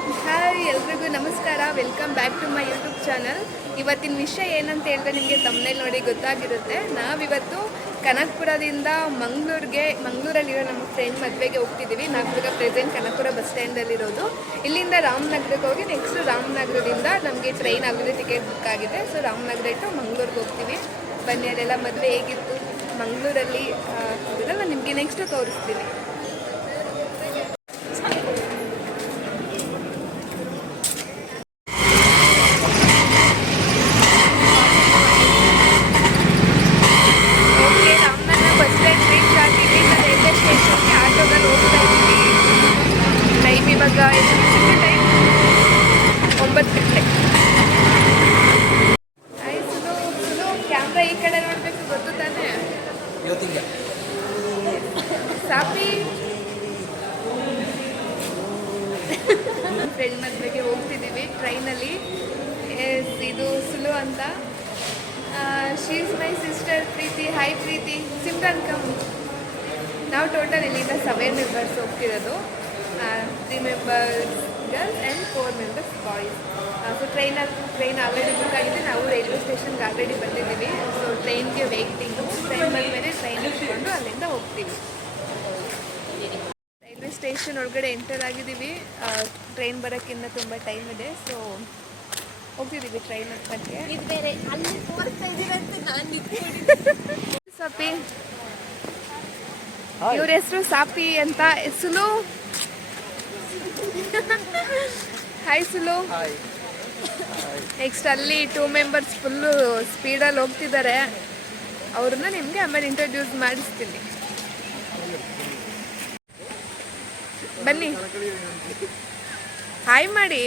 Hi ಎಲ್ರಿಗೂ ನಮಸ್ಕಾರ, welcome back to my YouTube channel. ಇವತ್ತಿನ ವಿಷಯ ಏನಂತ ಹೇಳಿದ್ರೆ ನಿಮಗೆ ತಮ್ಮನೇಲಿ ನೋಡಿ ಗೊತ್ತಾಗಿರುತ್ತೆ. ನಾವಿವತ್ತು ಕನಕಪುರದಿಂದ ಮಂಗಳೂರಲ್ಲಿರೋ ನಮ್ಮ ಫ್ರೆಂಡ್ ಮದುವೆಗೆ ಹೋಗ್ತಿದ್ದೀವಿ. ನಾವಿವಾಗ ಪ್ರೆಸೆಂಟ್ ಕನಕಪುರ ಬಸ್ ಸ್ಟ್ಯಾಂಡಲ್ಲಿರೋದು. ಇಲ್ಲಿಂದ ರಾಮನಗರಕ್ಕೆ ಹೋಗಿ ನೆಕ್ಸ್ಟ್ ರಾಮನಗರದಿಂದ ನಮಗೆ ಟ್ರೈನ್ ಆಲ್ರೆಡಿ ಟಿಕೆಟ್ ಬುಕ್ ಆಗಿದೆ. ಸೊ ರಾಮನಗರ ಇಟ್ಟು ಮಂಗಳೂರಿಗೆ ಹೋಗ್ತೀವಿ. ಬನ್ನಿ, ಅಲ್ಲೆಲ್ಲ ಮದುವೆ ಹೇಗಿತ್ತು ಮಂಗಳೂರಲ್ಲಿ ಅದೆಲ್ಲ ನಿಮಗೆ ನೆಕ್ಸ್ಟ್ ತೋರಿಸ್ತೀನಿ. ಇವಾಗ ಟೈಮ್ 9 ಗಂಟೆ. ಸುಲು ಕ್ಯಾಮ್ರಾ ಈ ಕಡೆ ನೋಡಬೇಕು, ಗೊತ್ತು ತಾನೆ? ಸಾಪಿ ಫ್ರೆಂಡ್ ಮದುವೆಗೆ ಹೋಗ್ತಿದ್ದೀವಿ ಟ್ರೈನಲ್ಲಿ. ಇದು ಸುಲು ಅಂತ. She is my sister Preethi. Hi Preethi. Simran come. ನಾವು ಟೋಟಲ್ ಇಲ್ಲಿಂದ 7 ಮೆಂಬರ್ಸ್ ಹೋಗ್ತಿರೋದು. 3 members girls and 4 members boys. So train already book ಆಗಿದೆ. ನಾವು ರೈಲ್ವೆ ಸ್ಟೇಷನ್ಗೆ ಆಲ್ರೆಡಿ ಬಂದಿದ್ದೀವಿ. ಸೊ ಟ್ರೈನ್ಗೆ ವೇಟಿಂಗು. ಟ್ರೈನ್ ಬಂದಮೇಲೆ ಟ್ರೈನ್ ಇಟ್ಕೊಂಡು ಅಲ್ಲಿಂದ ಹೋಗ್ತೀವಿ. ರೈಲ್ವೆ ಸ್ಟೇಷನ್ ಒಳಗಡೆ ಎಂಟರ್ ಆಗಿದ್ದೀವಿ. ಟ್ರೈನ್ ಬರೋಕ್ಕಿಂತ ತುಂಬ ಟೈಮ್ ಇದೆ. ಸೊ ಹೋಗ್ತಿದ್ದೀವಿ ಟ್ರೈನ್ ಹತ್ತಕ್ಕೆ. ಇದು ಬೇರೆ ಅಲ್ಲಿ ತೋರಿಸ್ತಾ ಇದ್ದೀರಂತೆ ನಾನು ಸಾಪಿ. ಇವ್ರ ಹೆಸರು ಸಾಪಿ ಅಂತ. ಸುಲು. ಹಾಯ್ ಸುಲು. ನೆಕ್ಸ್ಟ್ ಅಲ್ಲಿ 2 ಮೆಂಬರ್ಸ್ ಫುಲ್ಲು ಸ್ಪೀಡಲ್ಲಿ ಹೋಗ್ತಿದ್ದಾರೆ. ಅವ್ರನ್ನ ನಿಮಗೆ ಆಮೇಲೆ ಇಂಟ್ರೊಡ್ಯೂಸ್ ಮಾಡಿಸ್ತೀನಿ. ಬನ್ನಿ, ಹಾಯ್ ಮಾಡಿ.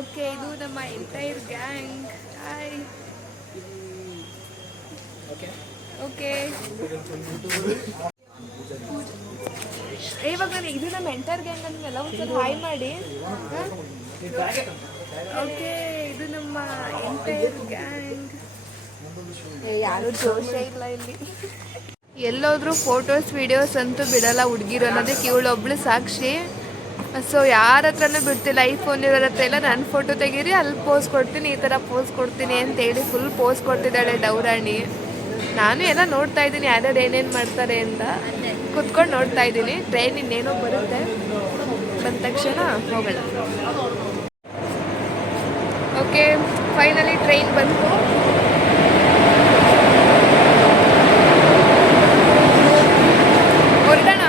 ಓಕೆ, ಇದು ನಮ್ಮ ಎಂಟೈರ್ ಗ್ಯಾಂಗ್. ಹಾಯ್. ಓಕೆ, ಇವಾಗ ಇದು ನಮ್ಮ ಎಂಟರ್ ಗ್ಯಾಂಗ್ ಅಂದಮೇಲೆ ಒಂದ್ಸಲ ಹಾಯ್ ಮಾಡಿ. ಓಕೆ, ಇದು ನಮ್ಮ ಎಂಟೈರ್ ಗ್ಯಾಂಗ್. ಯಾರು ಜೋಶೇ ಇಲ್ಲ ಇಲ್ಲಿ. ಎಲ್ಲೋದ್ರೂ ಫೋಟೋಸ್ ವಿಡಿಯೋಸ್ ಅಂತೂ ಬಿಡಲ್ಲ ಹುಡುಗಿರು ಅನ್ನೋದಕ್ಕೆ ಇವಳೊಬ್ಳು ಸಾಕ್ಷಿ. ಸೊ ಯಾರ ಹತ್ರನೂ ಬಿಡ್ತಿಲ್ಲ. ಐಫೋನ್ ಇರೋರ ಹತ್ರ ಎಲ್ಲ ನನ್ನ ಫೋಟೋ ತೆಗೀರಿ, ಅಲ್ಲಿ ಪೋಸ್ ಕೊಡ್ತೀನಿ, ಈ ಥರ ಪೋಸ್ ಕೊಡ್ತೀನಿ ಅಂತೇಳಿ ಫುಲ್ ಪೋಸ್ ಕೊಡ್ತಿದ್ದಾಳೆ ಡೌರಾಣಿ. ನಾನು ಎಲ್ಲ ನೋಡ್ತಾ ಇದ್ದೀನಿ ಯಾರ್ಯಾರು ಏನೇನು ಮಾಡ್ತಾರೆ ಅಂತ ಕುತ್ಕೊಂಡು ನೋಡ್ತಾ ಇದ್ದೀನಿ. ಟ್ರೈನ್ ಇನ್ನೇನೋ ಬರುತ್ತೆ, ಬಂದ ತಕ್ಷಣ ಹೋಗೋಣ. ಓಕೆ, ಫೈನಲಿ ಟ್ರೈನ್ ಬಂತು. ಹೊರಡೋಣ.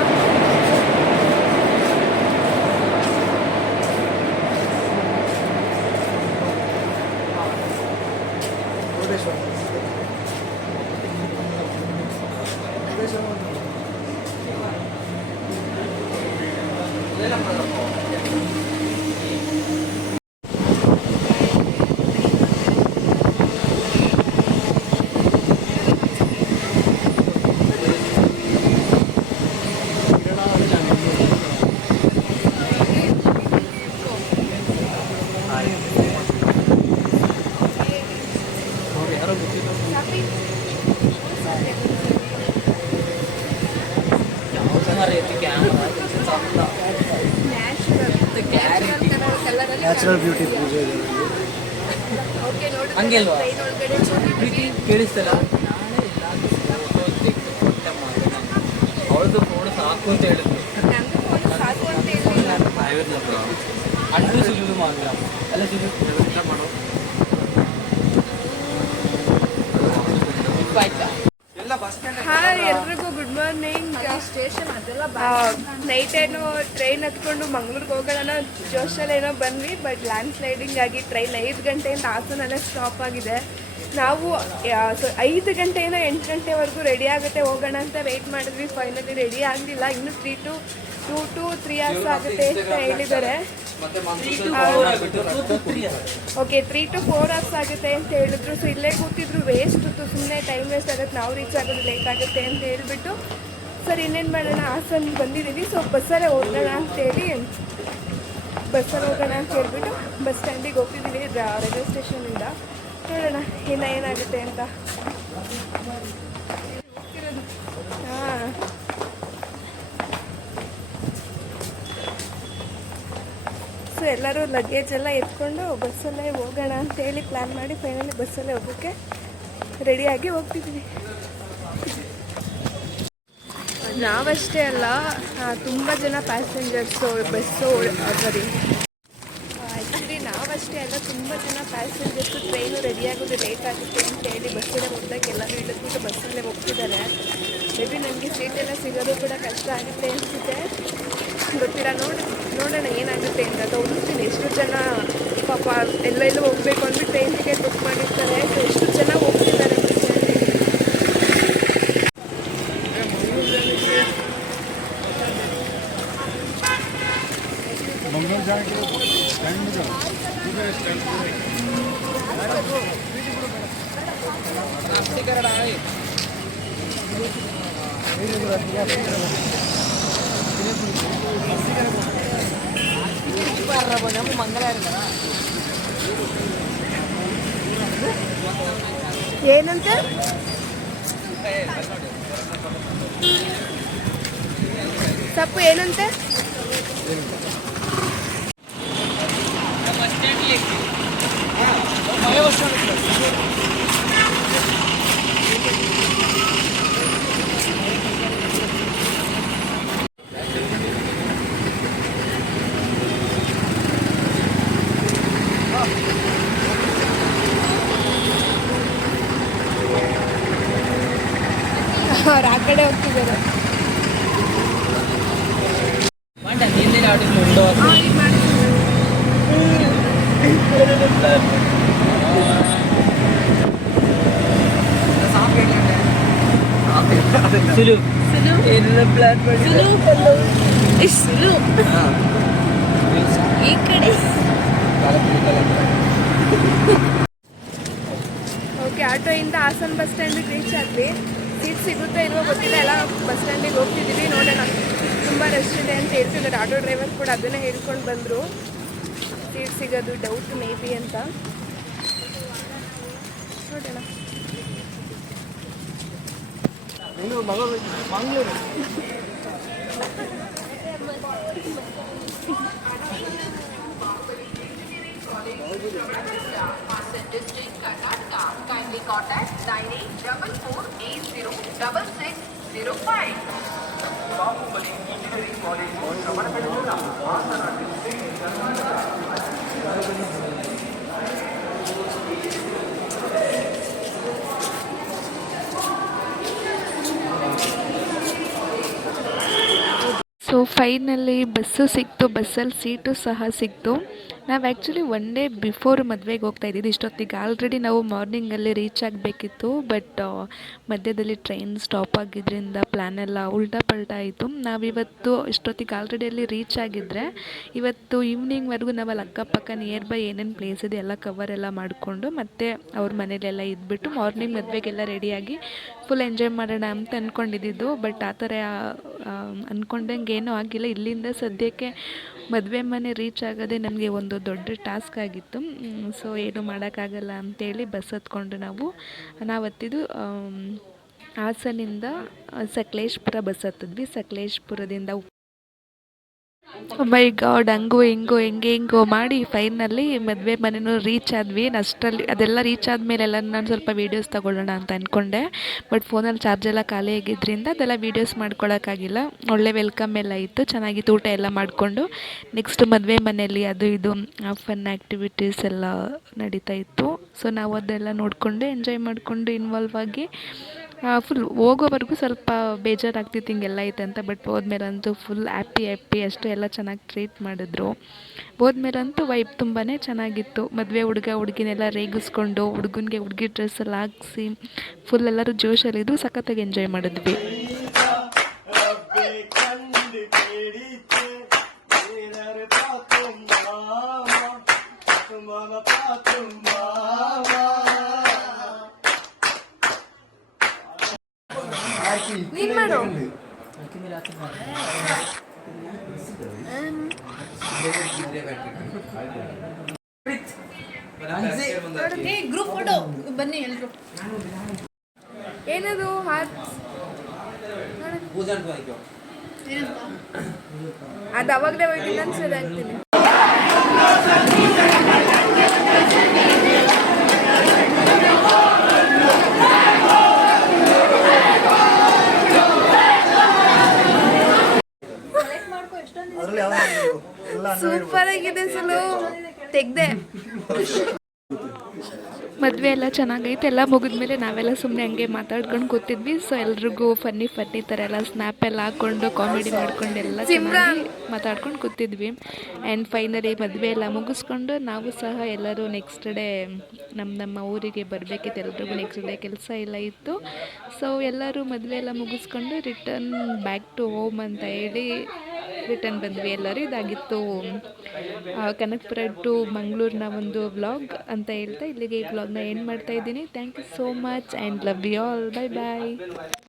ನ್ಯಾಚುರಲ್ ಬ್ಯೂಟಿ ಪೂಜೆ ಇದೆ. ಹಂಗೆಲ್ವಾ ಪ್ರೀತಿ ಕೇಳಿಸ್ತಲ್ಲ. ಅವಳದು ಫೋನ್ ಸಾಕು ಅಂತ ಹೇಳಿದ್ರು. ಅಂಟು ಸಿಗುದು ಮಾತ್ರ ಅಲ್ಲ ಸಿಗುದು ಮಾಡೋ. ಹಾಯ್ ಎಲ್ರಿಗೂ ಗುಡ್ ಮಾರ್ನಿಂಗ್. ನೈಟ್ ಏನೋ ಟ್ರೈನ್ ಹತ್ಕೊಂಡು ಮಂಗ್ಳೂರಿಗೆ ಹೋಗೋಣ ಜೋಶಲ್ಲೇನೋ ಬಂದ್ವಿ. ಬಟ್ ಲ್ಯಾಂಡ್ ಸ್ಲೈಡಿಂಗ್ ಆಗಿ ಟ್ರೈನ್ 5 ಗಂಟೆಯಿಂದ ಹಾಸನಲ್ಲೇ ಸ್ಟಾಪ್ ಆಗಿದೆ. ನಾವು 5 ಗಂಟೆಯಿಂದ 8 ಗಂಟೆವರೆಗೂ ರೆಡಿ ಆಗುತ್ತೆ ಹೋಗೋಣ ಅಂತ ವೆಯ್ಟ್ ಮಾಡಿದ್ವಿ. ಫೈನಲಿ ರೆಡಿ ಆಗಲಿಲ್ಲ. ಇನ್ನೂ 2 to 3 hours ಆಗುತ್ತೆ ಅಂತ ಹೇಳಿದ್ದಾರೆ. ಓಕೆ, 3 to 4 hours ಆಗುತ್ತೆ ಅಂತ ಹೇಳಿದ್ರು. ಸೊ ಇಲ್ಲೇ ಕೂತಿದ್ರು ವೇಸ್ಟ್, ಸುಮ್ಮನೆ ಟೈಮ್ ವೇಸ್ಟ್ ಆಗುತ್ತೆ, ನಾವು ರೀಚ್ ಆಗೋದು ಲೇಟ್ ಆಗುತ್ತೆ ಅಂತ ಹೇಳಿಬಿಟ್ಟು ಸರ್ ಇನ್ನೇನು ಮಾಡೋಣ ಹಾಸನ ಬಂದಿದ್ದೀವಿ. ಸೊ ಬಸ್ಸಲ್ಲೇ ಹೋಗೋಣ ಅಂತೇಳಿ ಬಸ್ಸಲ್ಲಿ ಹೋಗೋಣ ಅಂತ ಹೇಳ್ಬಿಟ್ಟು ಬಸ್ ಸ್ಟ್ಯಾಂಡಿಗೆ ಹೋಗ್ತಿದ್ದೀವಿ ರೈಲ್ವೆ ಸ್ಟೇಷನಿಂದ. ನೋಡೋಣ ಇನ್ನು ಏನಾಗುತ್ತೆ ಅಂತ. ಹಾಂ ಎಲ್ಲರೂ ಲಗೇಜ್ ಎಲ್ಲ ಎತ್ಕೊಂಡು ಬಸ್ಸಲ್ಲೇ ಹೋಗೋಣ ಅಂತೇಳಿ ಪ್ಲ್ಯಾನ್ ಮಾಡಿ ಫೈನಲಿ ಬಸ್ಸಲ್ಲೇ ಹೋಗೋಕ್ಕೆ ರೆಡಿಯಾಗಿ ಹೋಗ್ತಿದ್ವಿ. ನಾವಷ್ಟೇ ಅಲ್ಲ, ತುಂಬ ಜನ ಪ್ಯಾಸೆಂಜರ್ಸು ಬಸ್ಸು ಸಾರಿ ಆ್ಯಕ್ಚುಲಿ ನಾವಷ್ಟೇ ಅಲ್ಲ, ತುಂಬ ಜನ ಪ್ಯಾಸೆಂಜರ್ಸು ಟ್ರೈನು ರೆಡಿಯಾಗೋದು ಲೇಟ್ ಆಗುತ್ತೆ ಅಂತೇಳಿ ಬಸ್ಸಲ್ಲೇ ಹೋಗ್ದಾಗ ಎಲ್ಲರೂ ಇಳಿದ್ಬಿಟ್ಟು ಬಸ್ಸಲ್ಲೇ ಹೋಗ್ತಿದ್ದಾರೆ. ಮೇ ಬಿ ನನಗೆ ಸೀಟೆಲ್ಲ ಸಿಗೋದು ಕೂಡ ಕಷ್ಟ ಆಗುತ್ತೆ ಅನಿಸುತ್ತೆ, ಗೊತ್ತಿಲ್ಲ. ನೋಡೋಣ ಏನಾಗುತ್ತೆ ಅಂತ. ತೋರಿಸ್ತೀನಿ ಎಷ್ಟು ಜನ ಪಾಪ ಎಲ್ಲೆಲ್ಲೂ ಹೋಗಬೇಕು ಅಂದ್ಬಿಟ್ಟು ಟ್ರೈನ್ ಟಿಕೆಟ್ ಬುಕ್ ಮಾಡಿರ್ತಾರೆ. ಸೊ ಎಷ್ಟು ಜನ ಹೋಗ್ತಿದ್ದಾರೆ ಬಸ್ಸಲ್ಲಿ. ಏನಂತ ಸಪ್ಪು ಏನಂತೆ? ಅವ್ರು ಆ ಕಡೆ ಹೋಗ್ತಿದ್ದಾರೆ. ಈ ಕಡೆ ಓಕೆ, ಆಟೋಯಿಂದ ಹಾಸನ ಬಸ್ ಸ್ಟ್ಯಾಂಡಿಗೆ ರೀಚ್ ಆದ್ವಿ. ಸೀಟ್ ಸಿಗುತ್ತೋ ಇಲ್ವೋ ಗೊತ್ತಿಲ್ಲ, ಎಲ್ಲ ಬಸ್ ಸ್ಟ್ಯಾಂಡಿಗೆ ಹೋಗ್ತಿದ್ದೀವಿ. ನೋಡೋಣ, ತುಂಬ ರಶ್ ಇದೆ ಅಂತ ಹೇಳ್ತಿದ್ದಾರೆ. ಆಟೋ ಡ್ರೈವರ್ ಕೂಡ ಅದನ್ನೇ ಹೇಳ್ಕೊಂಡು ಬಂದರು, ಸೀಟ್ ಸಿಗೋದು ಡೌಟ್ ಮೇ ಬಿ ಅಂತ. ನೋಡೋಣ. Mangaluru Kindly contact 9844806605. So finally bus ಸಿಕ್ತು, ಬಸ್ಸಲ್ಲಿ ಸೀಟು ಸಹ ಸಿಕ್ತು. ನಾವು ಆ್ಯಕ್ಚುಲಿ ಒನ್ ಡೇ ಬಿಫೋರ್ ಮದುವೆಗೆ ಹೋಗ್ತಾ ಇದ್ದಿದ್ದು. ಇಷ್ಟೊತ್ತಿಗೆ ಆಲ್ರೆಡಿ ನಾವು ಮಾರ್ನಿಂಗಲ್ಲಿ ರೀಚ್ ಆಗಬೇಕಿತ್ತು, ಬಟ್ ಮಧ್ಯದಲ್ಲಿ ಟ್ರೈನ್ ಸ್ಟಾಪ್ ಆಗಿದ್ದರಿಂದ ಪ್ಲ್ಯಾನ್ ಎಲ್ಲ ಉಲ್ಟಾ ಪಲ್ಟಾ ಆಯಿತು. ನಾವಿವತ್ತು ಇಷ್ಟೊತ್ತಿಗೆ ಆಲ್ರೆಡಿ ಅಲ್ಲಿ ರೀಚ್ ಆಗಿದ್ದರೆ ಇವತ್ತು ಈವ್ನಿಂಗ್ವರೆಗೂ ನಾವು ಅಲ್ಲಿ ಅಕ್ಕಪಕ್ಕ ನಿಯರ್ ಬೈ ಏನೇನು ಪ್ಲೇಸ್ ಇದೆ ಎಲ್ಲ ಕವರ್ ಎಲ್ಲ ಮಾಡಿಕೊಂಡು ಮತ್ತೆ ಅವ್ರ ಮನೇಲೆಲ್ಲ ಇದ್ಬಿಟ್ಟು ಮಾರ್ನಿಂಗ್ ಮದುವೆಗೆಲ್ಲ ರೆಡಿಯಾಗಿ ಫುಲ್ ಎಂಜಾಯ್ ಮಾಡೋಣ ಅಂತ ಅಂದ್ಕೊಂಡಿದ್ದು. ಬಟ್ ಆ ಥರ ಅಂದ್ಕೊಂಡಂಗೆ ಏನೂ ಆಗಿಲ್ಲ. ಇಲ್ಲಿಂದ ಸದ್ಯಕ್ಕೆ ಮದುವೆ ಮನೆ ರೀಚ್ ಆಗೋದೇ ನಮಗೆ ಒಂದು ದೊಡ್ಡ ಟಾಸ್ಕ್ ಆಗಿತ್ತು. ಸೊ ಏನು ಮಾಡೋಕ್ಕಾಗಲ್ಲ ಅಂತೇಳಿ ಬಸ್ ಹತ್ಕೊಂಡು ನಾವು ಹತ್ತಿದ್ದು ಹಾಸನಿಂದ ಸಕಲೇಶ್ಪುರ ಬಸ್ ಹತ್ತಿದ್ವಿ. ಸಕಲೇಶ್ಪುರದಿಂದ ಮೈ ಗಾಡ್, ಹಂಗೋ ಹೆಂಗೋ ಮಾಡಿ ಫೈನಲಿ ಮದುವೆ ಮನೆಯೂ ರೀಚ್ ಆದ್ವಿ. ಅಷ್ಟರಲ್ಲಿ ಅದೆಲ್ಲ ರೀಚ್ ಆದಮೇಲೆ ಎಲ್ಲ ನಾನು ಸ್ವಲ್ಪ ವೀಡಿಯೋಸ್ ತೊಗೊಳ್ಳೋಣ ಅಂತ ಅಂದ್ಕೊಂಡೆ, ಬಟ್ ಫೋನಲ್ಲಿ ಚಾರ್ಜ್ ಎಲ್ಲ ಖಾಲಿ ಆಗಿದ್ದರಿಂದ ಅದೆಲ್ಲ ವೀಡಿಯೋಸ್ ಮಾಡ್ಕೊಳ್ಳೋಕ್ಕಾಗಿಲ್ಲ. ಒಳ್ಳೆ ವೆಲ್ಕಮ್ ಎಲ್ಲ ಇತ್ತು, ಚೆನ್ನಾಗಿತ್ತು. ಊಟ ಎಲ್ಲ ಮಾಡಿಕೊಂಡು ನೆಕ್ಸ್ಟ್ ಮದುವೆ ಮನೆಯಲ್ಲಿ ಅದು ಇದು ಫನ್ ಆ್ಯಕ್ಟಿವಿಟೀಸ್ ಎಲ್ಲ ನಡೀತಾ ಇತ್ತು. ಸೊ ನಾವು ಅದೆಲ್ಲ ನೋಡಿಕೊಂಡು ಎಂಜಾಯ್ ಮಾಡಿಕೊಂಡು ಇನ್ವಾಲ್ವ್ ಆಗಿ ಫುಲ್ ಹೋಗೋವರೆಗೂ ಸ್ವಲ್ಪ ಬೇಜಾರಾಗ್ತಿತ್ತು ಹಿಂಗೆಲ್ಲ ಐತೆ ಅಂತ. ಬಟ್ ಹೋದ್ಮೇಲಂತೂ ಫುಲ್ ಹ್ಯಾಪಿ ಅಷ್ಟು ಎಲ್ಲ ಚೆನ್ನಾಗಿ ಟ್ರೀಟ್ ಮಾಡಿದ್ರು. ಹೋದ್ಮೇಲಂತೂ ವೈಬ್ ತುಂಬಾ ಚೆನ್ನಾಗಿತ್ತು. ಮದುವೆ ಹುಡುಗಿನೆಲ್ಲ ರೇಗಿಸ್ಕೊಂಡು ಹುಡುಗನಿಗೆ ಹುಡುಗಿ ಡ್ರೆಸ್ ಎಲ್ಲ ಹಾಕ್ಸಿ ಫುಲ್ ಎಲ್ಲರೂ ಜೋಶಲ್ಲಿದ್ದು ಸಖತ್ತಾಗಿ ಎಂಜಾಯ್ ಮಾಡಿದ್ವಿ. ನೀನು ಮಾಡು. ಗ್ರೂಪ್ ಫೋಟೋ ಬನ್ನಿ ಎಲ್ರು. ಏನದು ಅದು ಅವಾಗಲೇ ಹೋಗಿ ನಾನು ಸರಿ ಆಗ್ತೀನಿ. ಸೂಪರ್ ಆಗಿದೆ ಸಲು ತೆಗ್ದೆ. ಮದುವೆ ಎಲ್ಲ ಚೆನ್ನಾಗೈತೆ. ಎಲ್ಲ ಮುಗಿದ್ಮೇಲೆ ನಾವೆಲ್ಲ ಸುಮ್ಮನೆ ಹಂಗೆ ಮಾತಾಡ್ಕೊಂಡು ಕೂತಿದ್ವಿ. ಸೊ ಎಲ್ರಿಗೂ ಫನ್ನಿ ಥರ ಎಲ್ಲ ಸ್ನ್ಯಾಪ್ ಎಲ್ಲ ಹಾಕ್ಕೊಂಡು ಕಾಮಿಡಿ ಮಾಡ್ಕೊಂಡು ಎಲ್ಲ ಚೆನ್ನಾಗಿ ಮಾತಾಡ್ಕೊಂಡು ಕೂತಿದ್ವಿ. ಆ್ಯಂಡ್ ಫೈನಲಿ ಮದುವೆ ಎಲ್ಲ ಮುಗಿಸ್ಕೊಂಡು ನಾವು ಸಹ ಎಲ್ಲರೂ ನೆಕ್ಸ್ಟ್ ಡೇ ನಮ್ಮ ಊರಿಗೆ ಬರಬೇಕಿತ್ತು. ಎಲ್ರಿಗೂ ನೆಕ್ಸ್ಟ್ ಡೇ ಕೆಲಸ ಎಲ್ಲ ಇತ್ತು. ಸೊ ಎಲ್ಲರೂ ಮದುವೆ ಎಲ್ಲ ಮುಗಿಸ್ಕೊಂಡು ರಿಟರ್ನ್ ಬ್ಯಾಕ್ ಟು ಹೋಮ್ ಅಂತ ಹೇಳಿ ರಿಟರ್ನ್ ಬಂದ್ವಿ ಎಲ್ಲರೂ. ಇದಾಗಿತ್ತು ಕನಕಪುರ ಟು ಮಂಗಳೂರಿನ ಒಂದು ವ್ಲಾಗ್ ಅಂತ ಹೇಳ್ತಾ ಇಲ್ಲಿಗೆ ಈ ವ್ಲಾಗ್ನ ಎಂಡ್ ಮಾಡ್ತಾ ಇದ್ದೀನಿ. Thank you so much and love you all. Bye bye.